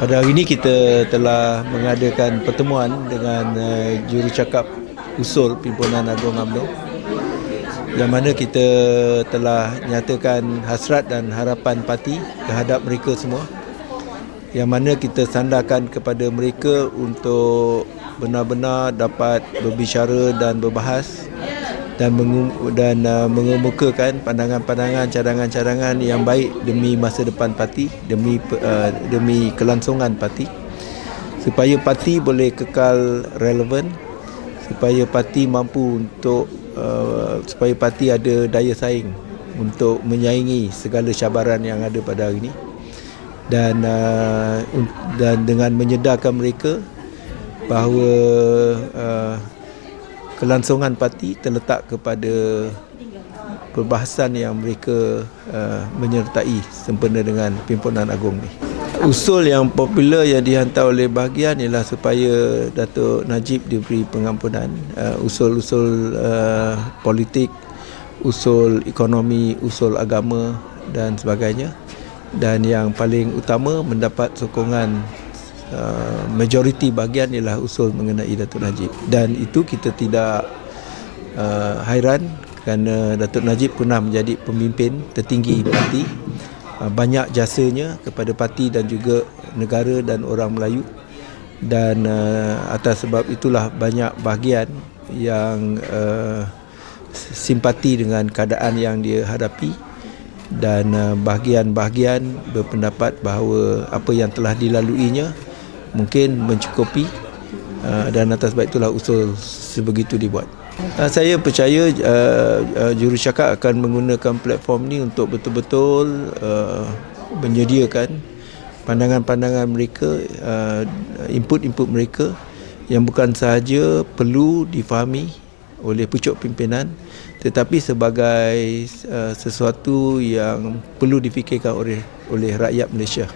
Pada hari ini kita telah mengadakan pertemuan dengan uh, jurucakap usul Pimpinan Agong UMNO yang mana kita telah nyatakan hasrat dan harapan parti terhadap mereka semua. Yang mana kita sandarkan kepada mereka untuk benar-benar dapat berbicara dan berbahas dan dan uh, mengemukakan pandangan-pandangan cadangan-cadangan yang baik demi masa depan parti demi uh, demi kelangsungan parti. Supaya parti boleh kekal relevan supaya parti mampu untuk uh, supaya parti ada daya saing untuk menyaingi segala cabaran yang ada pada hari ini. Dan uh, dan dengan menyedarkan mereka bahawa uh, kelangsungan parti terletak kepada perbahasan yang mereka uh, menyertai sempena dengan pimpinan agung ni. Usul yang popular yang dihantar oleh bahagian ialah supaya Datuk Najib diberi pengampunan. Uh, usul-usul uh, politik, usul ekonomi, usul agama dan sebagainya. Dan yang paling utama mendapat sokongan uh, majoriti bahagian ialah usul mengenai Datuk Najib. Dan itu kita tidak uh, hairan kerana Datuk Najib pernah menjadi pemimpin tertinggi parti. Uh, banyak jasanya kepada parti dan juga negara dan orang Melayu. Dan uh, atas sebab itulah banyak bahagian yang uh, simpati dengan keadaan yang dia hadapi. Dan bahagian-bahagian berpendapat bahawa apa yang telah dilaluinya mungkin mencukupi uh, dan atas sebab itulah usul sebegitu dibuat. Uh, saya percaya uh, uh, jurucakap akan menggunakan platform ni untuk betul-betul uh, menyediakan pandangan-pandangan mereka, uh, input-input mereka yang bukan sahaja perlu difahami oleh pucuk pimpinan tetapi sebagai uh, sesuatu yang perlu difikirkan oleh oleh rakyat Malaysia.